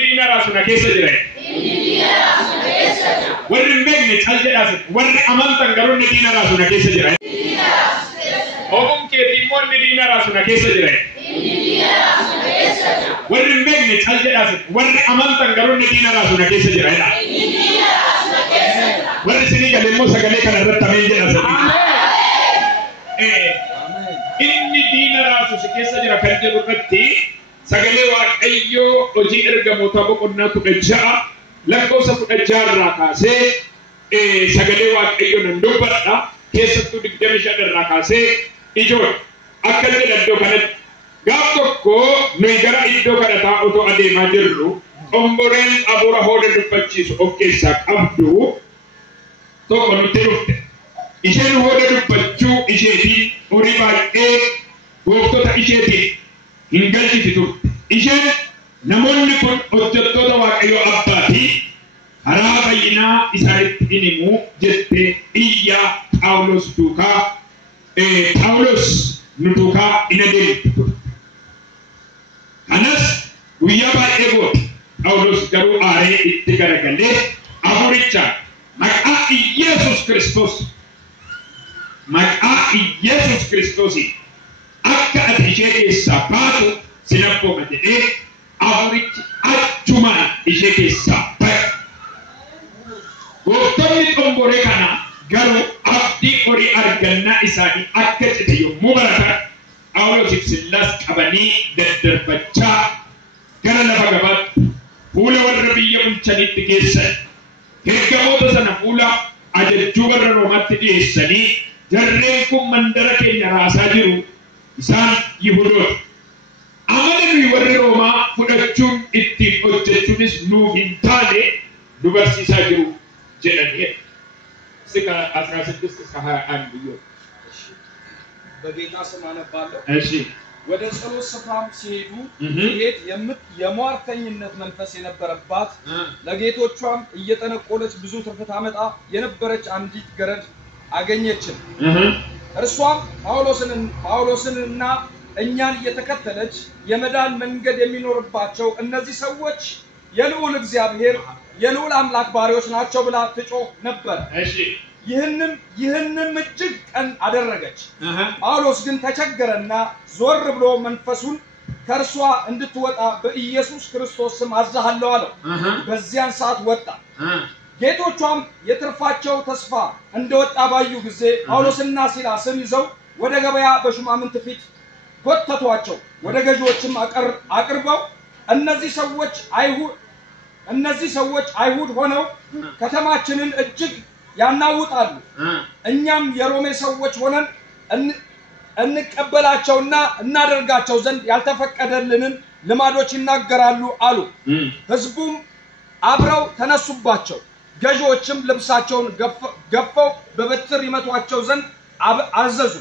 دينا راسنا كيس جري ورن بيجني تالجي راسنا ورن أمان تنقرون دينا راسنا كيس جري هم كتيمون دينا راسنا كيس جري ورن بيجني تالجي راسنا ورن أمان تنقرون دينا راسنا كيس جري ورن سني قال موسى قال لك أنا رتمين جنا سني إني دينا راسنا كيس جري كنجر رتي سجلي واقعيو وجي إرجع مطابق قلنا ترجع لكوسة ترجع راكاسة سجلي واقعيو نندوبرا كيسة تدقمش على راكاسة إيجور أكل للدو كانت قابتكو نيجرا إدو كانت أوتو أدي ماجرلو أمبرين أبورا هود دبتشيس أوكي ساك أبدو تو كنو تروفت إيشين هود دبتشو إيشيتي أوريبا وقتو تا إيشيتي Ingalti fitur. Ije namoonni kun hojjettoota waaqayyo abbaati haraa bayyinaa isaanitti hinimu jette iyya Phaawulos duukaa Phaawulos nu duukaa ina deemtu. Kanas guyyaa baay'ee goote Phaawulos garuu aaree itti garagalee afuricha maqaa Iyeesus Kiristoos akka ati ishee keessaa baatu sinabbooma jedhee afurichi achumaan ishee keessaa bahe. Gooftonni xomboree kana garuu abdii horii argannaa isaanii akka cite yommuu baratan Phaawulosiif Sillaas qabanii daddarbachaa gara lafa gabaatti fuula warra biyya bulchaniitti geessan. Ergamoota sana fuula ajajjuu warra Roomaatti dhiyeessanii jarreen kun mandara keenya raasaa jiru. Isaan Yihudoota. Amala nuyi warri Roomaa fudhachuun ittiin hojjechuunis nuuf hin taane nu barsiisaa jiru jedhanii. Sika 16 ከ21 ብዮ በጌታ ስም አነባለሁ። እሺ ወደ ጸሎት ስፍራም ሲሄዱ ይሄድ የሟርተኝነት መንፈስ የነበረባት ለጌቶቿም እየተነቆለች ብዙ ትርፍ ታመጣ የነበረች አንዲት ገረድ አገኘችን። እርሷም ጳውሎስንና እኛን እየተከተለች የመዳን መንገድ የሚኖርባቸው እነዚህ ሰዎች የልዑል እግዚአብሔር የልዑል አምላክ ባሪያዎች ናቸው ብላ ትጮህ ነበር። እሺ ይህንም እጅግ ቀን አደረገች። ጳውሎስ ግን ተቸገረና ዞር ብሎ መንፈሱን ከርሷ እንድትወጣ በኢየሱስ ክርስቶስ ስም አዛሃለሁ አለው። በዚያን ሰዓት ወጣ። ጌቶቿም የትርፋቸው ተስፋ እንደወጣ ባዩ ጊዜ ጳውሎስና ሲላስን ይዘው ወደ ገበያ በሹማምንት ፊት ጎተቷቸው። ወደ ገዢዎችም አቅርበው እነዚህ ሰዎች አይሁድ ሆነው ከተማችንን እጅግ ያናውጣሉ። እኛም የሮሜ ሰዎች ሆነን እንቀበላቸውና እናደርጋቸው ዘንድ ያልተፈቀደልንን ልማዶች ይናገራሉ አሉ። ሕዝቡም አብረው ተነሱባቸው። ገዢዎችም ልብሳቸውን ገፈው በበትር ይመቷቸው ዘንድ አዘዙ።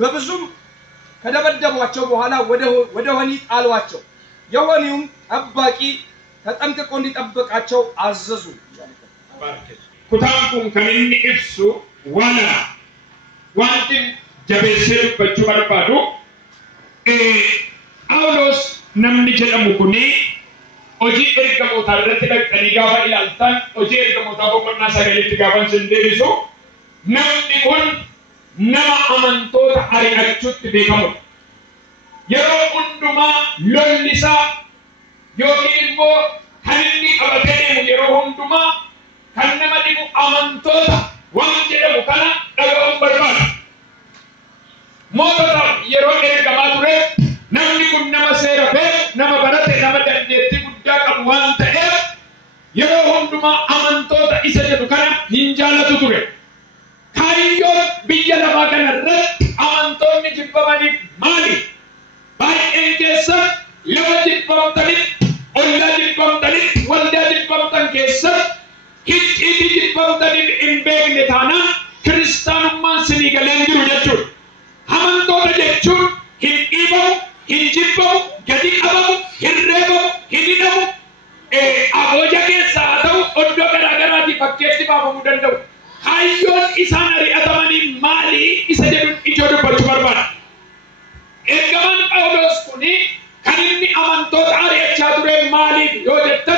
በብዙም ከደበደቧቸው በኋላ ወደ ወህኒ ጣሏቸው። የወህኒውም ጠባቂ ተጠንቅቆ እንዲጠብቃቸው አዘዙ። ኩታንኩን ከነኒ ኢብሱ ዋና ዋንቲ ጀቤሰር በቹ በርባዱ ጳውሎስ ነምኒ ጀደሙ ኩኒ Oji ergamoota irratti dhaqanii gaafa ilaaltan hojii ergamoota boqonnaa 9tti gaafa sindeerisu namni kun nama amantoota ari'achuutti beekamudha. Yeroo hundumaa lolli isaa yookiin immoo kan inni qabatee deemu yeroo hundumaa kan nama dhibu amantoota waan jedhamu kana dhaga'uun barbaada. Moototaaf yeroo ergamaa ture namni kun nama seera beeku nama barate nama dandeettii qabu waan ta'eef yeroo hundumaa amantoota isa jedhu kana hin jaalatu ture. Kaayyoon biyya lafaa kanarratti amantoonni jibbamaniif maali? Baay'een keessan lafa jibbamtanitti, ollaa jibbamtanitti, waldaa jibbamtan keessatti hicciitii jibbamtaniif hin beekne taanaan kiristaanummaan sinii galeen jiru jechuudha. Amantoota jechuun hin dhiibamu, hin jibbamu, gadi qabamu, hin reebamu, hin hidhamu aboja keessa haa ta'u oddoo garaagaraatti fakkeetti baafamuu danda'u. Kaayyoon isaan ari'atamanii maali isa jedhuun ijoo dubbachuu barbaada. Ergamaan Phaawulos kuni kan inni amantoota ari'achaa ture maaliif يوجدت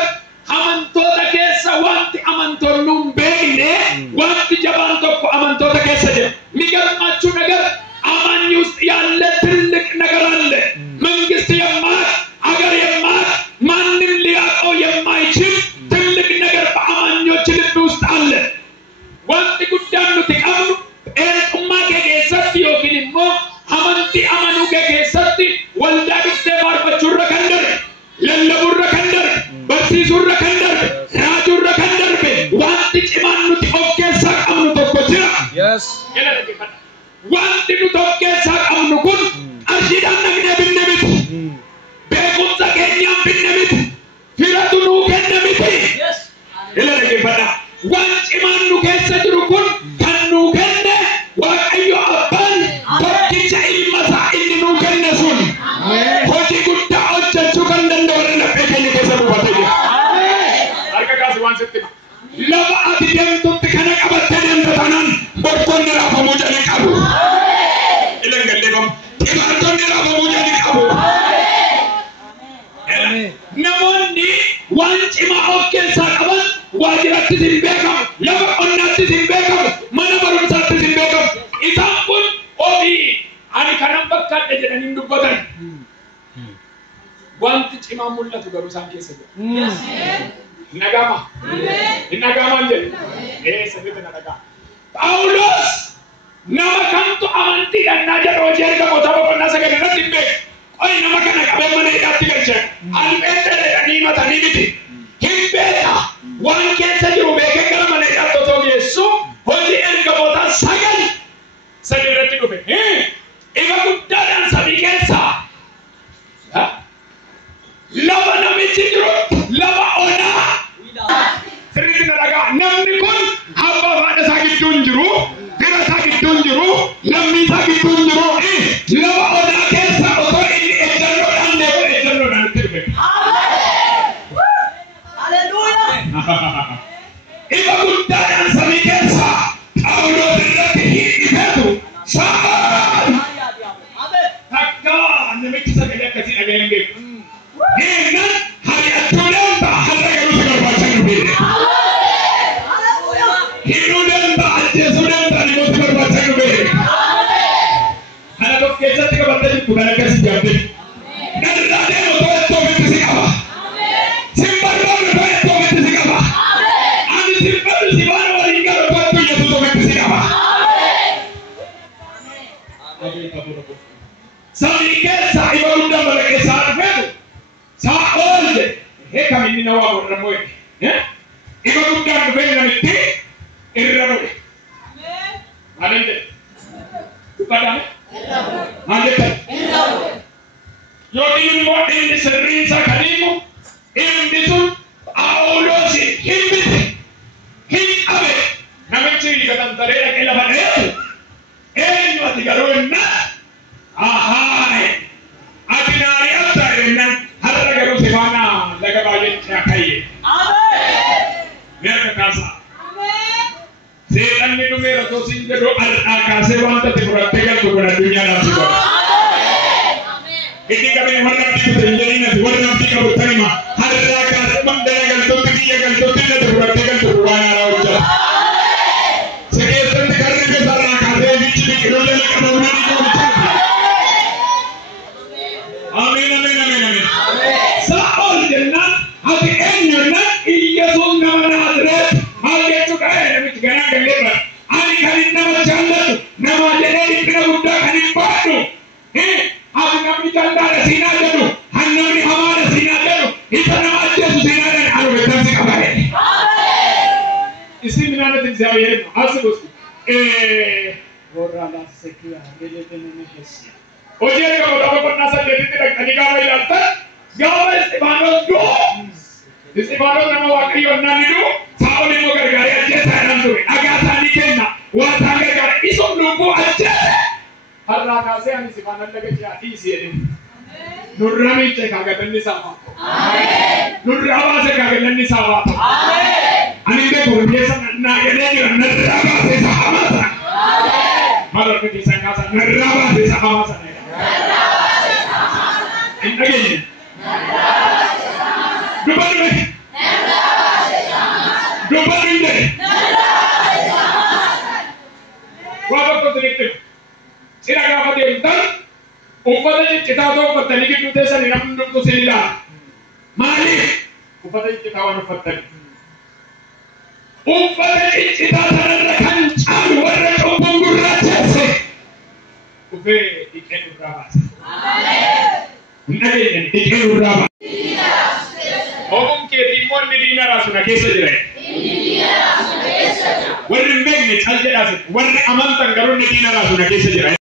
أمانتوتا كيسا وانت أمانتون نوم بيني وانت جبانتوكو أمانتوتا كيسا جي نيجر ماتشو نجر أمان يوست يالله تلك نجر الله من قست يمات أجر يمات من نمليات أو يمايشين تلك نجر بأمان يوتشل بوست الله وانت قدام نتكامل أمة كيسا يوكين مو أمانتي أمانو كيسا والدار استبار بچورة كندر للبور كندر بسيسور كندر راجور كندر به وانت إيمان نتي أوكي ساق أمنو تكوتيرا Yes. يلا لكي فتا وانت نتوكي ساق أمنو كون أرشيدان نغنى بالنبت بيكون ساقينيان بالنبت فيراتو نوكين نبت يلا لكي فتا وانت إيمان نوكي سجرو كون كان نوكين وأيو أبان توكي إلمسا إني نوكين نسون هوتي قد أجل شكرا لندورنا بيكي كسبو بطيجي أركا كاسوان ستنا لما أتدين تتكنا كبتدين تتنان برطون نرافة موجاني كابو إلان قلبهم تبارتون نرافة موجاني كابو نموني وانش ما أوكي ساقبان واجرات تسين بيكم لما أنات تسين بيكم منا برون سات تسين بيكم إسان كن أوبي أني كنام بكات أجران يمدو بدن وانت إمام الله تقولوا سامي سبب نجامة نجامة جل سبب نجامة Paulus nama kantu amanti dan najar rojer ka kota bapak nasa ka na timbe ay nama kana ka ba man ida tigal siya al bete ani mata ni biti himbeta wan kensa juru be ka kala man ida to yesu hoji en ka bota sagal sagal ko be iba gudda dan sabi kensa lava na mitidro lava ona sering naraga namni kun abba bada sakit tunjuru kira sakit tunjuru namni sakit tunjuru lava ona kensa oto ini ejallo dan tirbe haleluya iba gudda dan sabi kensa aulo dirati hibetu sabar takka namni kisa kaya kasi agenge Dengan hari aturan tak ada yang sudah baca nabi. Hidupan tak aja sudah tak sudah baca nabi. Anak kau kisah tiga baca itu bukan kasih jawab. Dan ada yang tahu itu siapa. Simpan orang tahu itu siapa. Ani simpan simpan orang ingat tahu itu siapa. Sampai saya baru dah balik sana. Saul heka mimi na wao ramwe iba gudda ngbe na mitti irramwe amen kupada amen yodi mo in sirri sa kalimu in bisul aulosi himbiti hin abe namichi gadan tare akela bane yo atigaro na ahai atinari atta nan harra garu sifana daga bayin chakai amen mereka kasa amen setan ni dumera to sinjado al akase wanta tibratigal to guna dunya na sibo amen ketika kami warna tiku terjadi na warna tiku berterima harra akase mandaragal to tiyagal to tibratigal to guna rawja amen sekian karne ke sarra akase bichi bikirolle na kamuna ni ko amin amin amin amin Saul jenna hati enna iyasun nama nadret hal itu kaya namit gana galeba ani kali nama jalan nama jene dikena budak ani padu abi kami janda sina jadu hanna ni hamara sina jadu itu nama aja sina dan alu betul sih kabar ini isi minana tinjauin asbus orang sekian beli Indonesia Oje ka botawa pernah saja tidak tadi kau bilang gawe Stefanos do Stefanos nama wakil orang itu Saul ini mau gara-gara aja saya nanti agak tadi kena watanga gara isu nunggu aja harna kasih ani Stefanos lagi jadi sih ini nurani cek agak benih sama nurawa cek agak benih sama ani deh kalau biasa nagenya juga nurawa cek sama malah kita kasar nurawa cek sama again. Dubbadhume. Dubbadhume. Waa tokko sirriitti. Sira gaafa deemtan uffata ciccitaa tokko uffattanii gidduu teessanii namni hundumtuu sin ilaala. Maaliif? Uffata ciccitaa waan uffattanii. Uffata ciccitaa sanarra kan caalu warra cubbuun gurraacheesse. Ufee dhiqee nurraa baasa. Hin dhageenye dhiqee nurraa baasa. Oguun keetii immoo inni diina raasu na keessa jira. Warri hin beekne cal jedhaas warri amantan garuu inni diina raasu na keessa jira.